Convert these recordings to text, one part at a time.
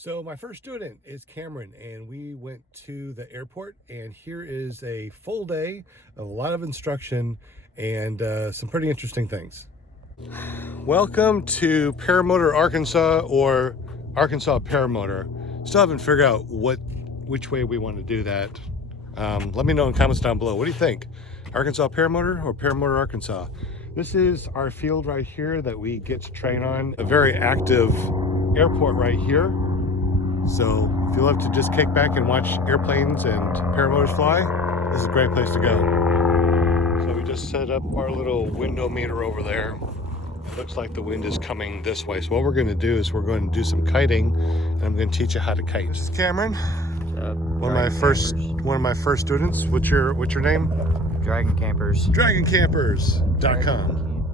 So my first student is Cameron, and we went to the airport, and here is a full day of a lot of instruction and some pretty interesting things. Welcome to Paramotor Arkansas, or Arkansas Paramotor. Still haven't figured out which way we want to do that. Let me know in comments down below. What do you think? Arkansas Paramotor or Paramotor Arkansas? This is our field right here that we get to train on. A very active airport right here. So if you love to just kick back and watch airplanes and paramotors fly, this is a great place to go. So we just set up our little window meter over there. It looks like the wind is coming this way. So what we're going to do is we're going to do some kiting, and I'm going to teach you how to kite. This is Cameron. One of my first students. What's your name? Dragon Campers. DragonCampers.com.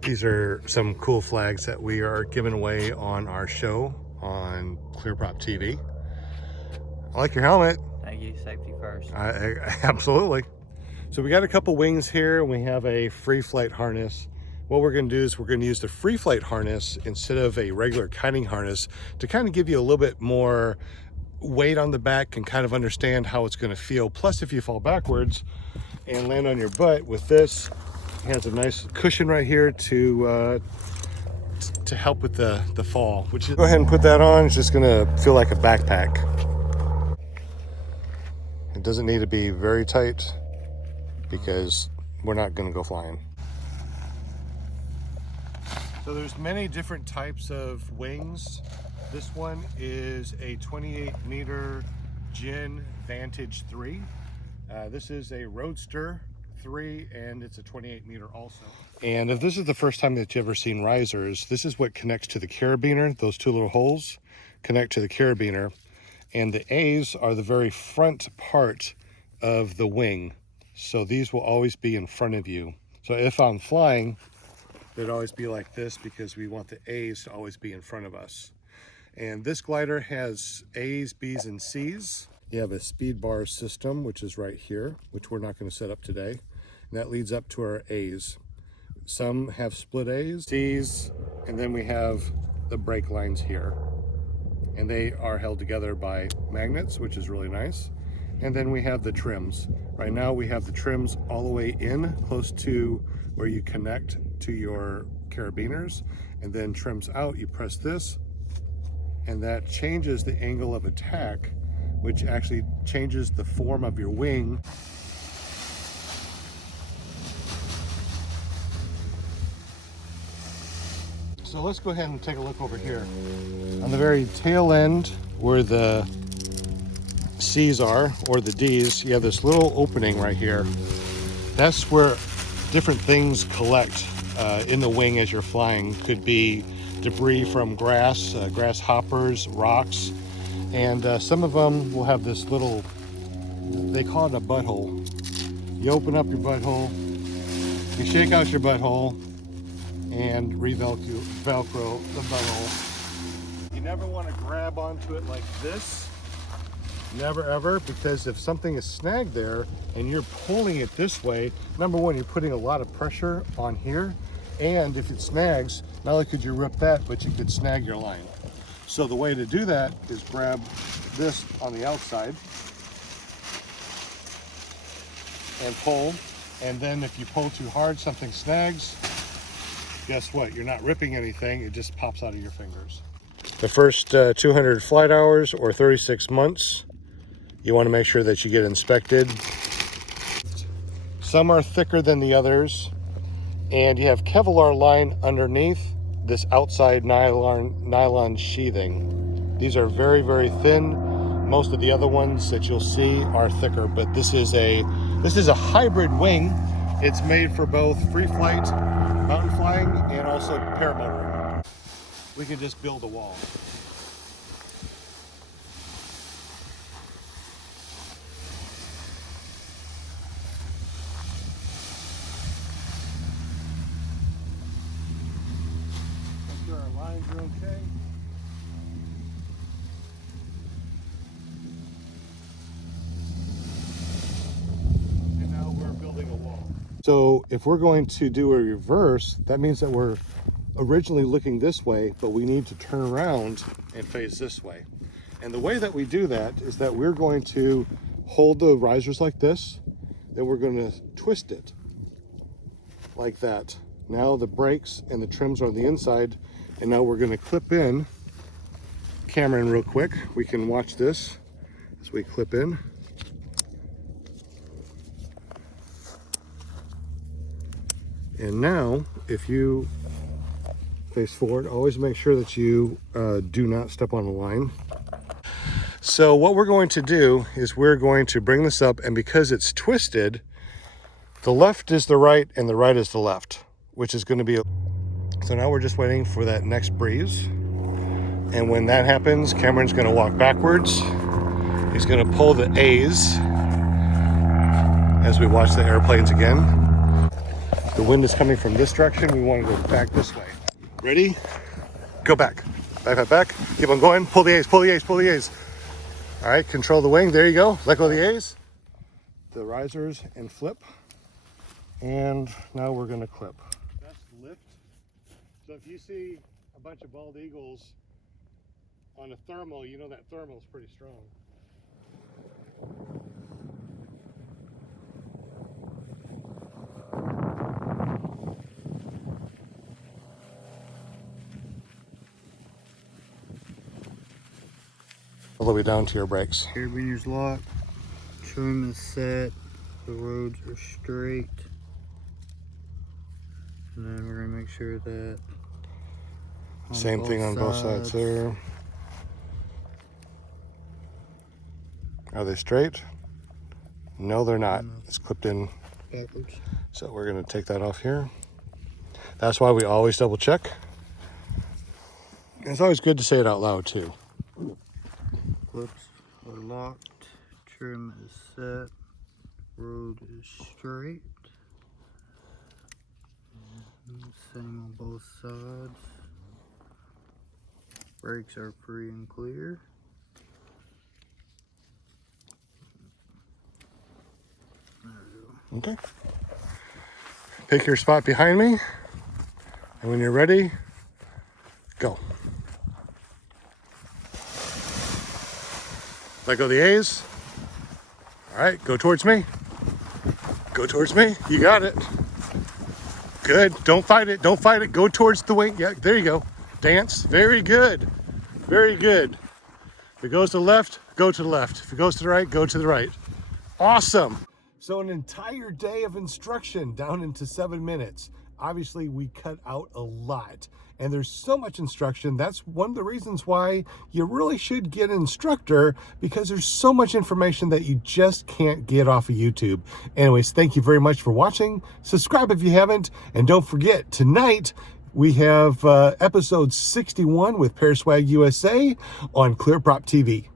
These are some cool flags that we are giving away on our show on ClearProp TV. I like your helmet. Thank you. Safety first. Absolutely. So we got a couple wings here, and we have a free flight harness. What we're going to do is we're going to use the free flight harness instead of a regular kiting harness to kind of give you a little bit more weight on the back and kind of understand how it's going to feel. Plus, if you fall backwards and land on your butt with this, it has a nice cushion right here to help with the fall. Which is, go ahead and put that on. It's just going to feel like a backpack. It doesn't need to be very tight because we're not going to go flying. So there's many different types of wings. This one is a 28-meter Gin Vantage 3. This is a Roadster 3, and it's a 28-meter also. And if this is the first time that you've ever seen risers, this is what connects to the carabiner. Those two little holes connect to the carabiner. And the A's are the very front part of the wing. So these will always be in front of you. So if I'm flying, it'd always be like this because we want the A's to always be in front of us. And this glider has A's, B's, and C's. You have a speed bar system, which is right here, which we're not going to set up today. And that leads up to our A's. Some have split A's, C's, and then we have the brake lines here. And they are held together by magnets, which is really nice. And then we have the trims. Right now we have the trims all the way in, close to where you connect to your carabiners, and then trims out, you press this, and that changes the angle of attack, which actually changes the form of your wing. So let's go ahead and take a look over here. On the very tail end, where the C's are, or the D's, you have this little opening right here. That's where different things collect in the wing as you're flying. Could be debris from grass, grasshoppers, rocks, and some of them will have this little, they call it a butthole. You open up your butthole, you shake out your butthole, and Velcro the butthole. You never want to grab onto it like this. Never ever, because if something is snagged there and you're pulling it this way, number one, you're putting a lot of pressure on here, and if it snags, not only could you rip that, but you could snag your line. So the way to do that is grab this on the outside and pull, and then if you pull too hard, something snags. Guess what? You're not ripping anything, it just pops out of your fingers. The first 200 flight hours or 36 months, you want to make sure that you get inspected. Some are thicker than the others, and you have Kevlar line underneath this outside nylon sheathing. These are very, very thin. Most of the other ones that you'll see are thicker, but this is a hybrid wing. It's made for both free flight, mountain flying, and also paramotoring. We can just build a wall. Make sure our lines are okay. And now we're building a wall. So if we're going to do a reverse, that means that we're originally looking this way, but we need to turn around and face this way. And the way that we do that is that we're going to hold the risers like this, then we're going to twist it like that. Now the brakes and the trims are on the inside, and now we're going to clip in. Cameron, real quick, we can watch this as we clip in. And now, if you face forward, always make sure that you do not step on the line. So what we're going to do is we're going to bring this up, and because it's twisted, the left is the right and the right is the left, which is going to be. So now we're just waiting for that next breeze. And when that happens, Cameron's going to walk backwards. He's going to pull the A's as we watch the airplanes again. The wind is coming from this direction. We want to go back this way. Ready? Go back. Back, back, back. Keep on going. Pull the A's, pull the A's, pull the A's. All right, control the wing. There you go. Let go of the A's. The risers and flip. And now we're going to clip. Best lift. So if you see a bunch of bald eagles on a thermal, you know that thermal is pretty strong. All the way down to your brakes. Carabiners locked, trim is set, the roads are straight. And then we're gonna make sure that Same thing on both sides there. Are they straight? No, they're not. It's clipped in backwards. So we're gonna take that off here. That's why we always double check. It's always good to say it out loud too. Clips are locked, trim is set, road is straight. Same on both sides. Brakes are free and clear. There we go. Okay. Pick your spot behind me, and when you're ready, go. Let go of the A's. All right, go towards me. Go towards me. You got it. Good. Don't fight it. Don't fight it. Go towards the wing. Yeah, there you go. Dance. Very good. Very good. If it goes to the left, go to the left. If it goes to the right, go to the right. Awesome. So an entire day of instruction down into 7 minutes. Obviously, we cut out a lot. And there's so much instruction. That's one of the reasons why you really should get an instructor, because there's so much information that you just can't get off of YouTube. Anyways, thank you very much for watching. Subscribe if you haven't. And don't forget, tonight we have episode 61 with PPG USA on ClearProp TV.